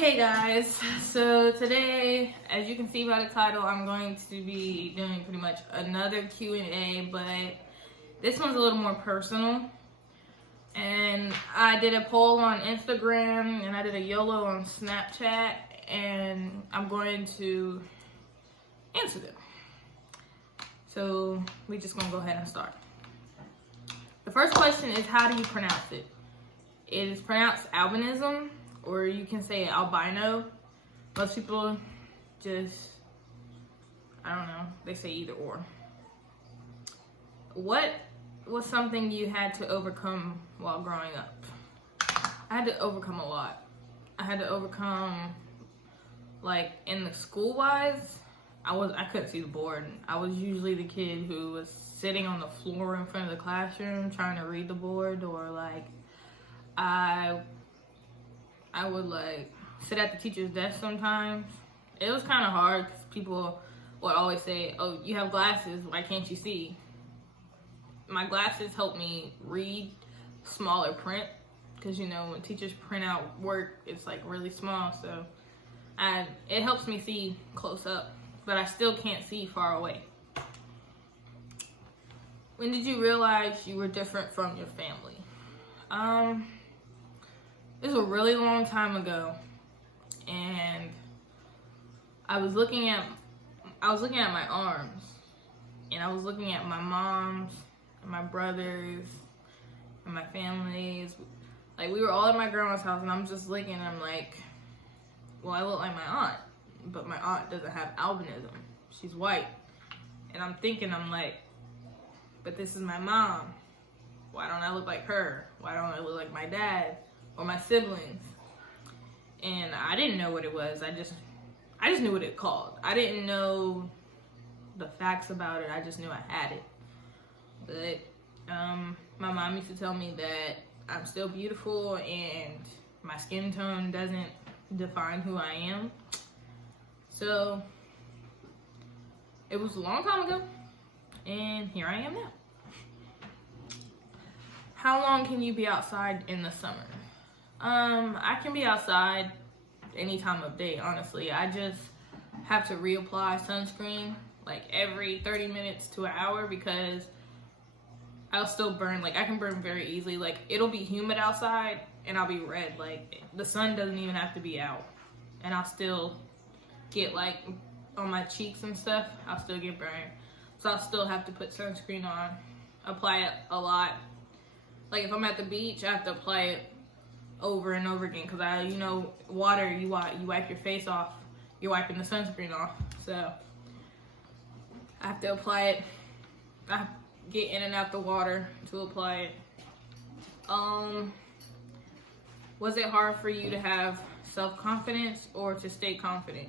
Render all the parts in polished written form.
Hey guys, so today, as you can see by the title, I'm going to be doing pretty much another Q&A, but this one's a little more personal. And I did a poll on Instagram and I did a YOLO on Snapchat, and I'm going to answer them. So we're just gonna go ahead and start. The first question is, how do you pronounce it? It is pronounced albinism, or you can say albino. Most people just, I don't know, they say either or. What was something you had to overcome while growing up? I had to overcome a lot. I had to overcome, like, in the school-wise, I couldn't see the board. I was usually the kid who was sitting on the floor in front of the classroom trying to read the board, or like I would like sit at the teacher's desk sometimes. It was kind of hard because people would always say, "Oh, you have glasses, why can't you see?" My glasses help me read smaller print, because you know when teachers print out work, it's like really small, so it helps me see close up, but I still can't see far away. When did you realize you were different from your family? It was a really long time ago, and I was looking at my arms, and I was looking at my mom's and my brothers and my families. Like, we were all at my grandma's house, and I'm just looking, and I'm like, well, I look like my aunt, but my aunt doesn't have albinism. She's white. And I'm thinking, I'm like, but this is my mom. Why don't I look like her? Why don't I look like my dad or my siblings? And I didn't know what it was. I just knew what it called. I didn't know the facts about it. I just knew I had it. But my mom used to tell me that I'm still beautiful and my skin tone doesn't define who I am. So it was a long time ago, and here I am now. How long can you be outside in the summer? I can be outside any time of day, honestly. I just have to reapply sunscreen like every 30 minutes to an hour, because I'll still burn. Like, I can burn very easily. Like, it'll be humid outside and I'll be red. Like, the sun doesn't even have to be out, and I'll still get, like, on my cheeks and stuff, I'll still get burned. So I'll still have to put sunscreen on, apply it a lot. Like, if I'm at the beach, I have to apply it over and over again, because water, you wipe your face off, you're wiping the sunscreen off. So I have to apply it. I get in and out the water to apply it. Was it hard for you to have self-confidence or to stay confident?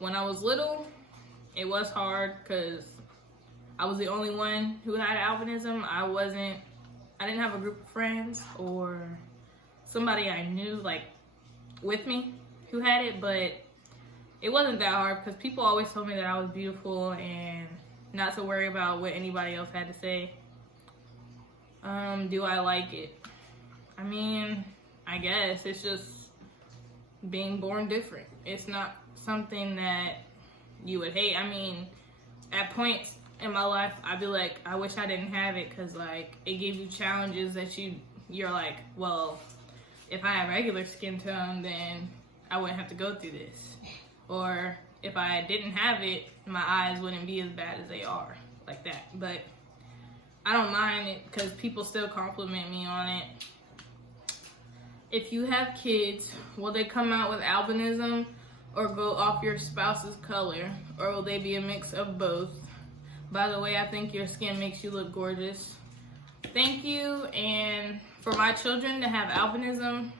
When I was little, it was hard, because I was the only one who had albinism. I didn't have a group of friends or somebody I knew, like, with me who had it, but it wasn't that hard, because people always told me that I was beautiful and not to worry about what anybody else had to say. Do I like it? I mean, I guess it's just being born different. It's not something that you would hate. I mean, at points in my life, I'd be like, I wish I didn't have it, because like it gives you challenges that you're like, well, if I had regular skin tone, then I wouldn't have to go through this. Or if I didn't have it, my eyes wouldn't be as bad as they are, like that. But I don't mind it, because people still compliment me on it. If you have kids, will they come out with albinism or go off your spouse's color, or will they be a mix of both? By the way, I think your skin makes you look gorgeous. Thank you. And for my children to have albinism,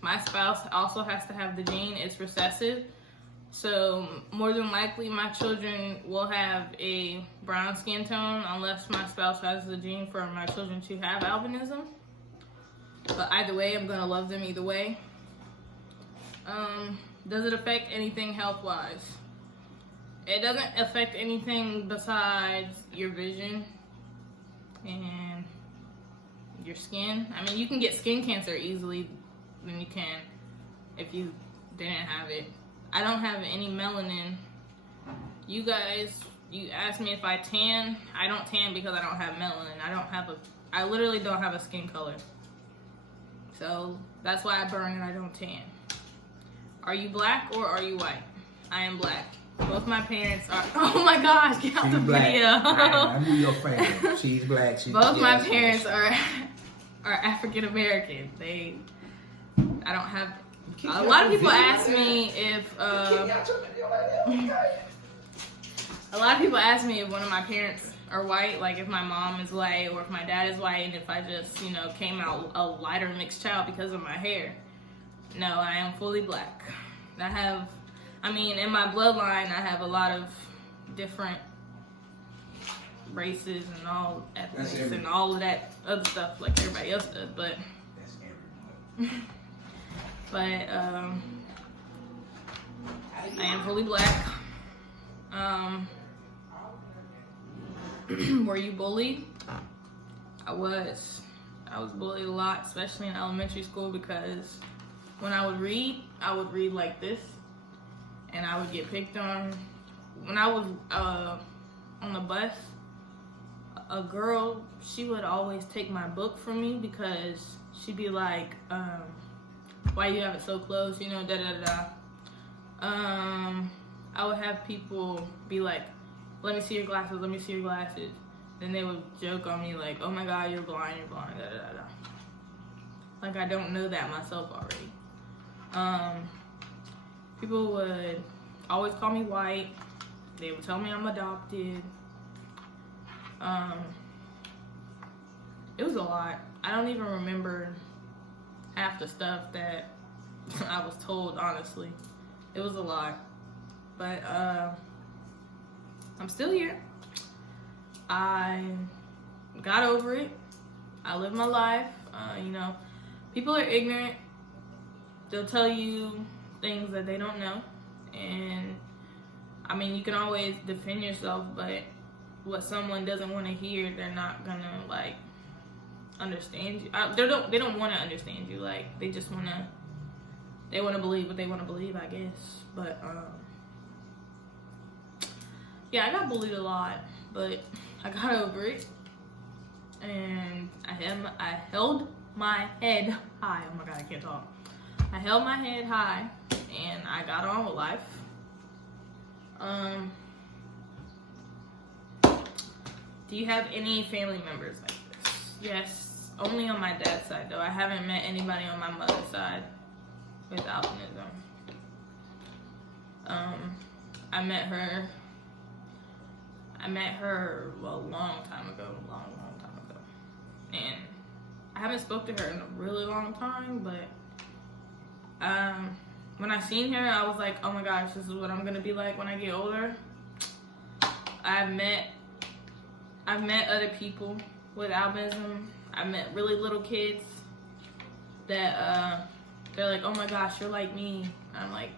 my spouse also has to have the gene. It's recessive. So more than likely my children will have a brown skin tone, unless my spouse has the gene for my children to have albinism. But either way, I'm gonna love them either way. Does it affect anything health-wise? It doesn't affect anything besides your vision and your skin. I mean, you can get skin cancer easily than you can if you didn't have it. I don't have any melanin. You guys, you asked me if I tan. I don't tan because I don't have melanin. I literally don't have a skin color. So that's why I burn and I don't tan. Are you black or are you white? I am black. Both my parents are. Oh my gosh, get out the black. video. I knew your friend. She's black. Both my parents are African American. I don't have. A lot of people ask me if. A lot of people ask me if one of my parents are white, like if my mom is white or if my dad is white, and if I just, came out a lighter mixed child because of my hair. No, I am fully black. In my bloodline, I have a lot of different races and all ethnics and all of that other stuff like everybody else does, but I am fully black. Were you bullied? I was bullied a lot, especially in elementary school, because when I would read like this, and I would get picked on. When I was on the bus, a girl, she would always take my book from me because she'd be like, why you have it so close, da da da. I would have people be like, let me see your glasses, let me see your glasses. Then they would joke on me like, oh my god, you're blind, da da da da. Like, I don't know that myself already. People would always call me white. They would tell me I'm adopted. It was a lot. I don't even remember half the stuff that I was told, honestly. It was a lot. But I'm still here. I got over it. I live my life. People are ignorant. They'll tell you things that they don't know. And you can always defend yourself, but what someone doesn't want to hear, they're not gonna understand you. They don't want to understand you. Like, they just want to believe what they want to believe, I guess. But yeah, I got bullied a lot, but I got over it, and I held my head high. Oh my god, I can't talk. I held my head high, and I got on with life. Do you have any family members like this? Yes, only on my dad's side though. I haven't met anybody on my mother's side with albinism. I met her a long time ago, and I haven't spoke to her in a really long time, but when I seen her, I was like, oh my gosh, this is what I'm gonna be like when I get older. I've met other people with albinism. I've met really little kids that they're like, oh my gosh, you're like me. And I'm like,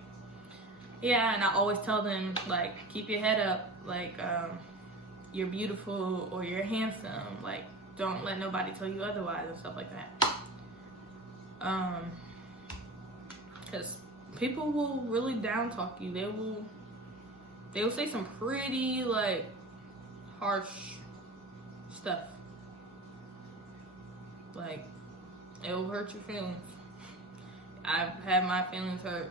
yeah, and I always tell them, like, keep your head up, like, you're beautiful or you're handsome, like, don't let nobody tell you otherwise and stuff like that. Because people will really down talk you. They will say some pretty, like, harsh stuff. Like, it will hurt your feelings. I've had my feelings hurt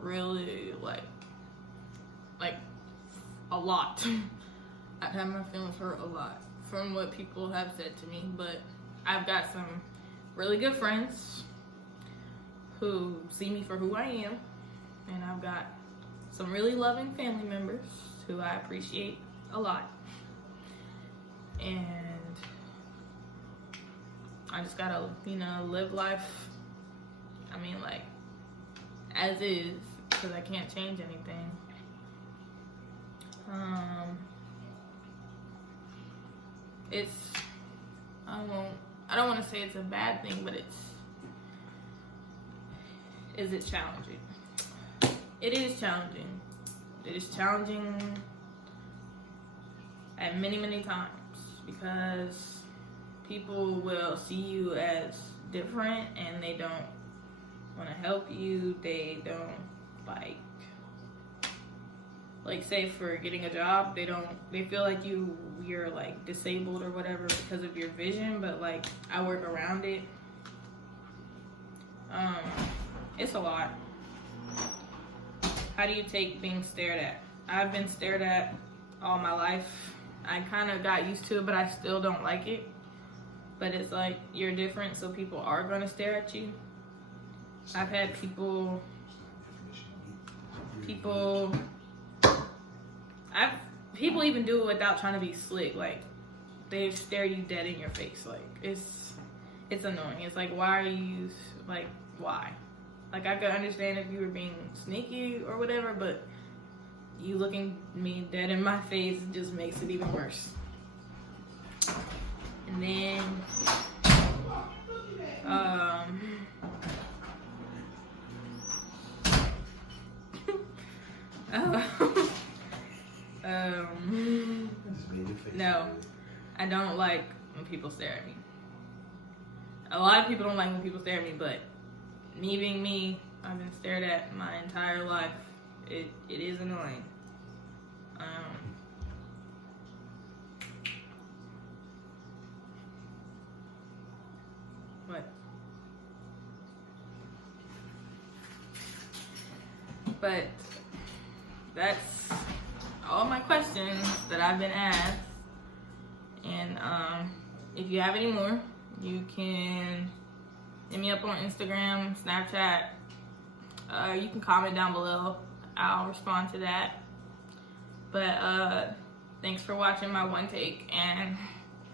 really, like a lot. I've had my feelings hurt a lot from what people have said to me, but I've got some really good friends who see me for who I am, and I've got some really loving family members who I appreciate a lot. And I just gotta, live life, like, as is, because I can't change anything. I don't want to say it's a bad thing, but is it challenging? It is challenging. It is challenging at many, many times, because people will see you as different, and they don't want to help you. They don't like say for getting a job, they feel like you're like disabled or whatever because of your vision, but like I work around it. It's a lot. How do you take being stared at? I've been stared at all my life. I kind of got used to it, but I still don't like it. But it's like, you're different, so people are going to stare at you. I've had people even do it without trying to be slick. Like, they stare you dead in your face. Like, it's annoying. It's like, why are you, like, why? Like, I could understand if you were being sneaky or whatever, but you looking me dead in my face just makes it even worse. And then, no, I don't like when people stare at me. A lot of people don't like when people stare at me, but me being me, I've been stared at my entire life. It is annoying. But that's all my questions that I've been asked. And if you have any more, you can hit me up on Instagram, Snapchat. You can comment down below. I'll respond to that. But thanks for watching my one take, and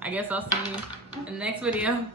I guess I'll see you in the next video.